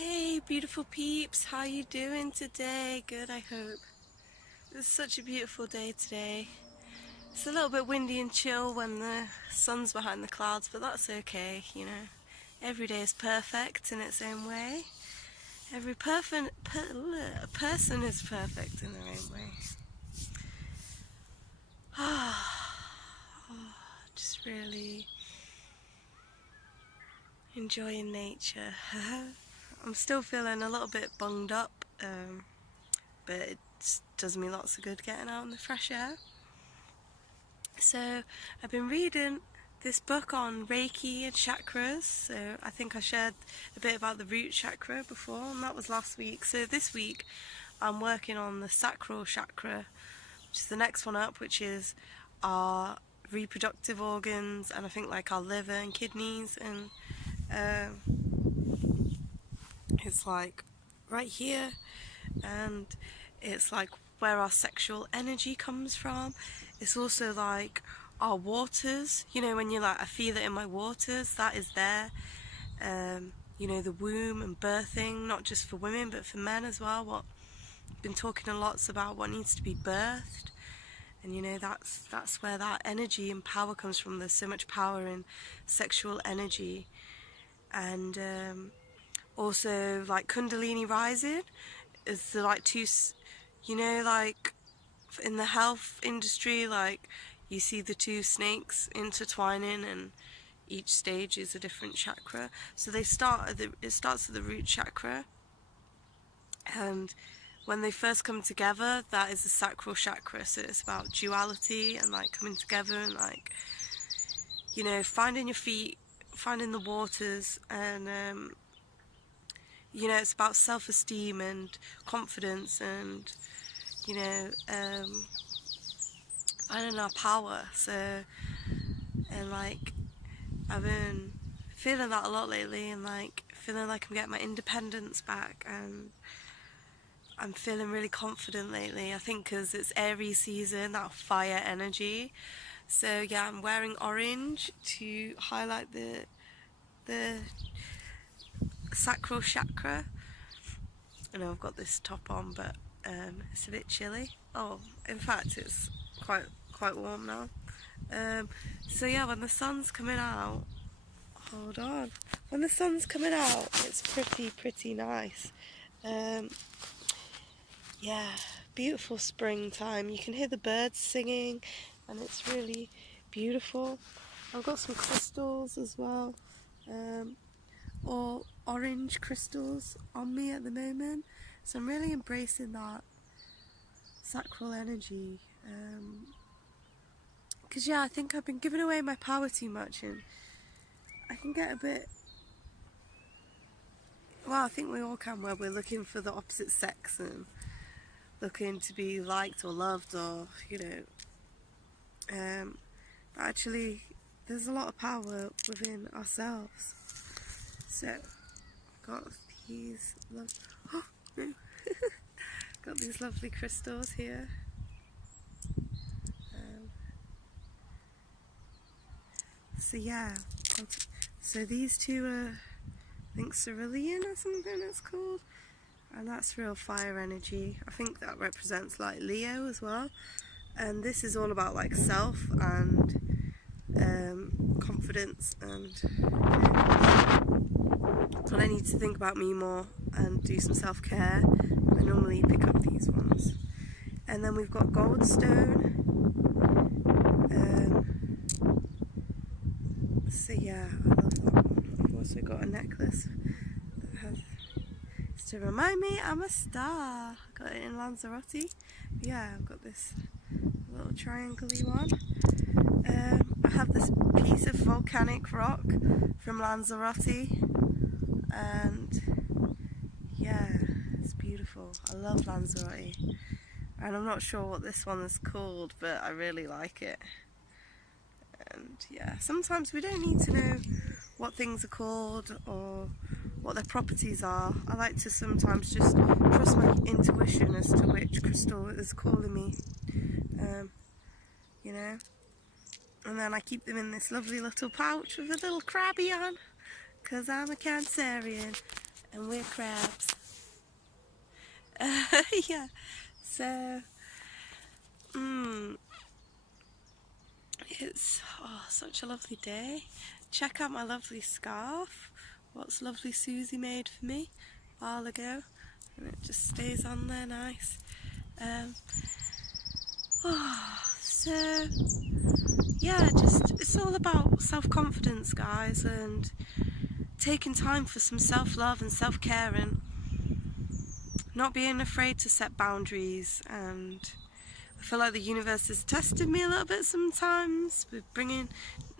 Hey beautiful peeps, how you doing today? Good, I hope. It's such a beautiful day today. It's a little bit windy and chill when the sun's behind the clouds, but that's okay, you know. Every day is perfect in its own way. Every person is perfect in their own way. Just really enjoying nature. I'm still feeling a little bit bunged up, but it does me lots of good getting out in the fresh air. So I've been reading this book on Reiki and chakras. So I think I shared a bit about the root chakra before, and that was last week. So this week I'm working on the Sacral chakra, which is the next one up, which is our reproductive organs, and I think like our liver and kidneys, and it's like right here, and it's like where our sexual energy comes from. It's also like our waters, you know, when you're like, I feel it in my waters, that is there. You know, the womb and birthing, not just for women but for men as well. What I've been talking a lot about what needs to be birthed, and you know, that's where that energy and power comes from. There's so much power in sexual energy. And also like Kundalini rising is the like two, you know, like in the health industry, like you see the two snakes intertwining, and each stage is a different chakra. So they start at it starts at the root chakra, and when they first come together, that is the sacral chakra. So it's about duality and like coming together and like, you know, finding your feet, finding the waters, and you know, it's about self-esteem and confidence, and you know, finding our power. So, and like, I've been feeling that a lot lately, and like feeling like I'm getting my independence back, and I'm feeling really confident lately. I think because it's Aries season, that fire energy. So yeah, I'm wearing orange to highlight the sacral chakra. I know I've got this top on, but it's a bit chilly. Oh, in fact, it's quite warm now. So yeah, when the sun's coming out, hold on. When the sun's coming out, it's pretty nice. Yeah, beautiful springtime. You can hear the birds singing, and it's really beautiful. I've got some crystals as well, all orange crystals on me at the moment. So I'm really embracing that sacral energy. Because yeah, I think I've been giving away my power too much, and I can get a bit, well, I think we all can, where we're looking for the opposite sex and looking to be liked or loved, or you know, but actually there's a lot of power within ourselves. So got these got these lovely crystals here. So yeah, so these two are, I think, cerulean or something it's called, and that's real fire energy. I think that represents like Leo as well, and this is all about like self and confidence, and when I need to think about me more and do some self-care, I normally pick up these ones. And then we've got goldstone. So yeah, I love that one. I've also got a necklace that has, it's to remind me I'm a star. I got it in Lanzarote. Yeah, I've got this little triangle-y one. I have this piece of volcanic rock from Lanzarote, and yeah, it's beautiful. I love Lanzarote, and I'm not sure what this one is called, but I really like it. And yeah, sometimes we don't need to know what things are called or what their properties are. I like to sometimes just trust my intuition as to which crystal is calling me, you know. And then I keep them in this lovely little pouch with a little crabby on, because I'm a Cancerian. and we're crabs. Yeah, so it's such a lovely day. Check out my lovely scarf. What's lovely Susie made for me a while ago, and it just stays on there nice. So yeah, just it's all about self-confidence, guys, and taking time for some self-love and self-care, and not being afraid to set boundaries. And I feel like the universe has tested me a little bit sometimes with bringing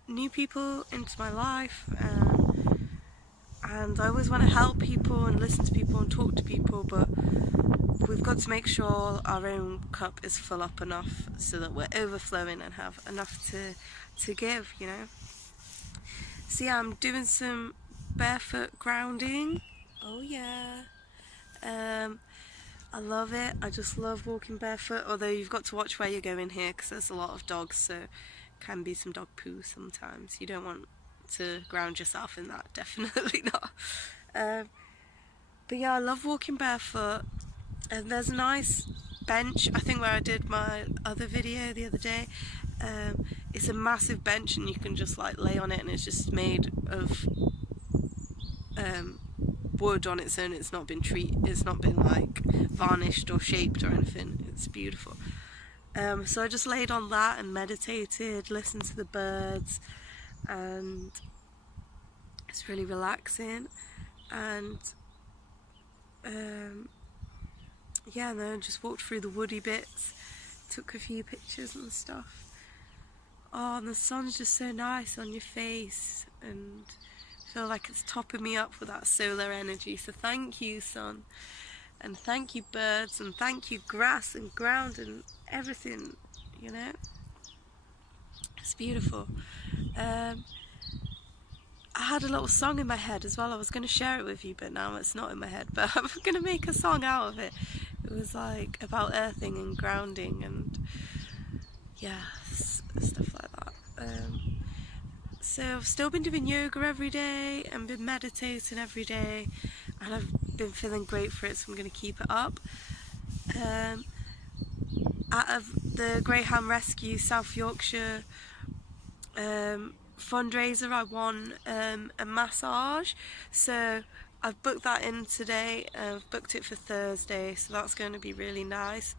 new people into my life, and I always want to help people and listen to people and talk to people, but we've got to make sure our own cup is full up enough so that we're overflowing and have enough to give, you know. So yeah, I'm doing some barefoot grounding. Oh yeah. I love it. I just love walking barefoot, although you've got to watch where you're going here because there's a lot of dogs, so can be some dog poo sometimes. You don't want to ground yourself in that, definitely not. But yeah, I love walking barefoot, and there's a nice bench, I think where I did my other video the other day. It's a massive bench and you can just like lay on it, and it's just made of wood on its own. It's not been like varnished or shaped or anything. It's beautiful. So I just laid on that and meditated, listened to the birds, and it's really relaxing. And yeah, and then I just walked through the woody bits, took a few pictures and stuff. Oh, and the sun's just so nice on your face, and I feel like it's topping me up with that solar energy. So thank you, sun, and thank you, birds, and thank you, grass and ground and everything, you know. It's beautiful. I had a little song in my head as well. I was going to share it with you, but now it's not in my head, but I'm going to make a song out of it. It was like about earthing and grounding and yeah, stuff like that. So I've still been doing yoga every day and been meditating every day, and I've been feeling great for it, so I'm going to keep it up. Out of the Greyhound Rescue South Yorkshire fundraiser, I won a massage, so I've booked that in today. I've booked it for Thursday, so that's going to be really nice.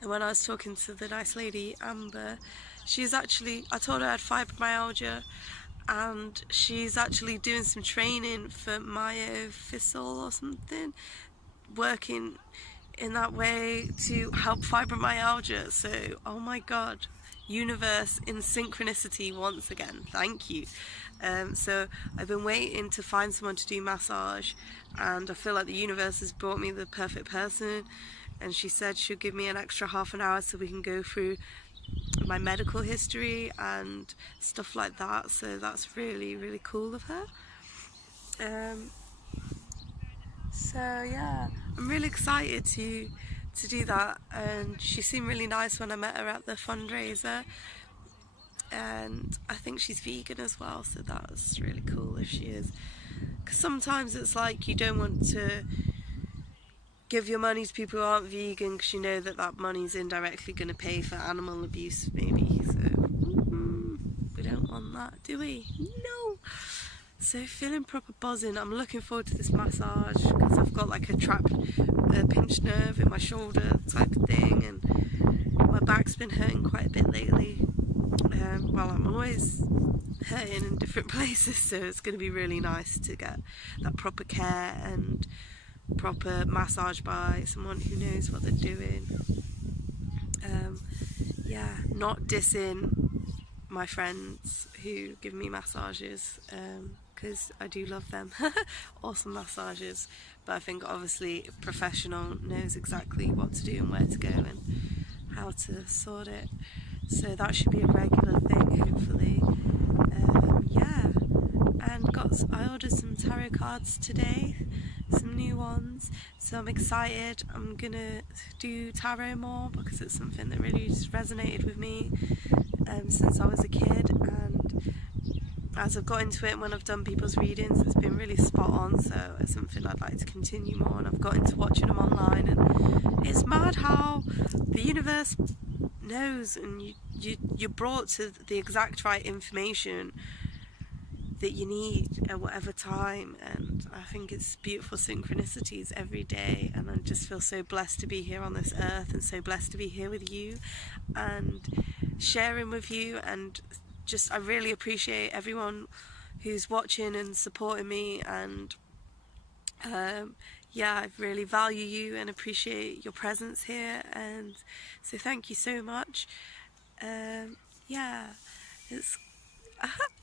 And when I was talking to the nice lady, Amber, I told her I had fibromyalgia, and she's actually doing some training for myofascial or something, working in that way to help fibromyalgia. So, oh my god, universe in synchronicity once again, thank you. So I've been waiting to find someone to do massage, and I feel like the universe has brought me the perfect person, and she said she'll give me an extra half an hour so we can go through my medical history and stuff like that. So that's really, really cool of her. So yeah, I'm really excited to do that, and she seemed really nice when I met her at the fundraiser, and I think she's vegan as well, so that's really cool if she is, because sometimes it's like you don't want to give your money to people who aren't vegan because you know that money's indirectly going to pay for animal abuse maybe, so we don't want that, do we? No. So feeling proper buzzing. I'm looking forward to this massage because I've got like a trapped pinched nerve in my shoulder type of thing, and my back's been hurting quite a bit lately. Well, I'm always hurting in different places, so it's going to be really nice to get that proper care and proper massage by someone who knows what they're doing. Yeah, not dissing my friends who give me massages, because I do love them. Awesome massages, but I think obviously a professional knows exactly what to do and where to go and how to sort it, so that should be a regular thing hopefully. Yeah, and I ordered some tarot cards today, some new ones, so I'm excited. I'm gonna do tarot more because it's something that really just resonated with me since I was a kid, and as I've got into it, when I've done people's readings, it's been really spot on, so it's something I'd like to continue more, and I've got into watching them online, and it's mad how the universe knows, and you're brought to the exact right information that you need at whatever time. And I think it's beautiful synchronicities every day, and I just feel so blessed to be here on this earth, and so blessed to be here with you and sharing with you. And just, I really appreciate everyone who's watching and supporting me, and yeah, I really value you and appreciate your presence here, and so thank you so much. Yeah, it's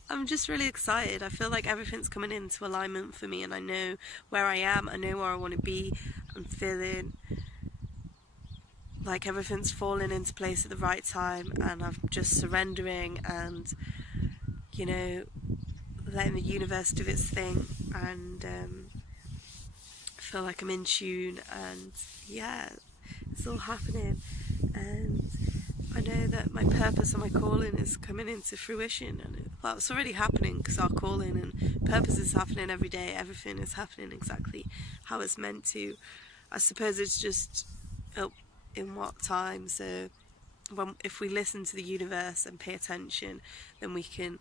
I'm just really excited. I feel like everything's coming into alignment for me, and I know where I am, I know where I want to be. I'm feeling like everything's falling into place at the right time, and I'm just surrendering and, you know, letting the universe do its thing, and feel like I'm in tune, and yeah, it's all happening. And I know that my purpose and my calling is coming into fruition, and well, it's already happening, because our calling and purpose is happening every day. Everything is happening exactly how it's meant to. I suppose it's just in what time. So if we listen to the universe and pay attention, then we can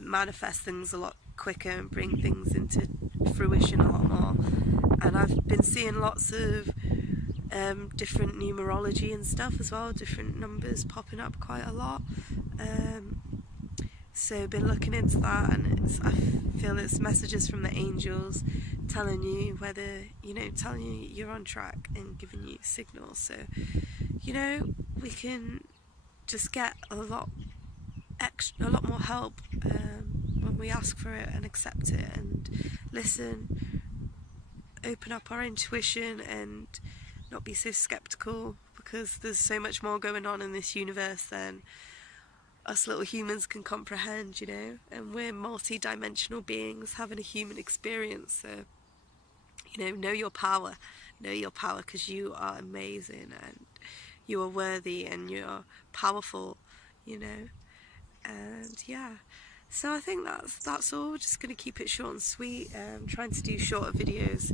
manifest things a lot quicker and bring things into fruition a lot more. And I've been seeing lots of different numerology and stuff as well, different numbers popping up quite a lot. So been looking into that, and I feel it's messages from the angels telling you whether, telling you you're on track and giving you signals. So, we can just get a lot more help when we ask for it and accept it and listen, open up our intuition, and not be so skeptical, because there's so much more going on in this universe than us little humans can comprehend, and we're multi-dimensional beings having a human experience. So, know your power, because you are amazing, and you are worthy, and you're powerful, and yeah. So I think that's all. We're just going to keep it short and sweet. Trying to do shorter videos,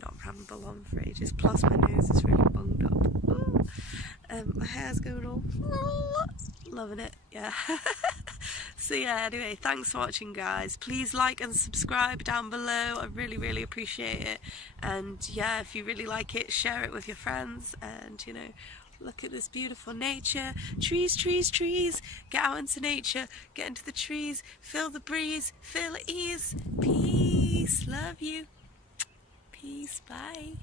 not ramble on for ages. Plus my nose is really bunged up. Ooh. My hair's going all loving it, yeah. So yeah, anyway, thanks for watching, guys. Please like and subscribe down below. I really, really appreciate it. And yeah, if you really like it, share it with your friends, and look at this beautiful nature. Trees, trees, trees. Get out into nature, get into the trees, feel the breeze, feel at ease. Peace, love you. Peace, bye.